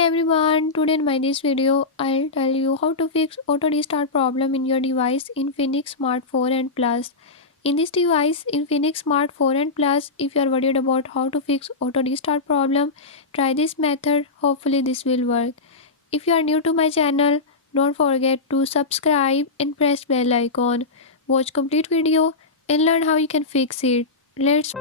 everyone, today in my this video, I'll tell you how to fix auto restart problem in your device Infinix Smart 4 and Plus. In this device Infinix Smart 4 and Plus, if you are worried about how to fix auto restart problem, try this method, hopefully this will work. If you are new to my channel, don't forget to subscribe and press bell icon. Watch complete video and learn how you can fix it. Let's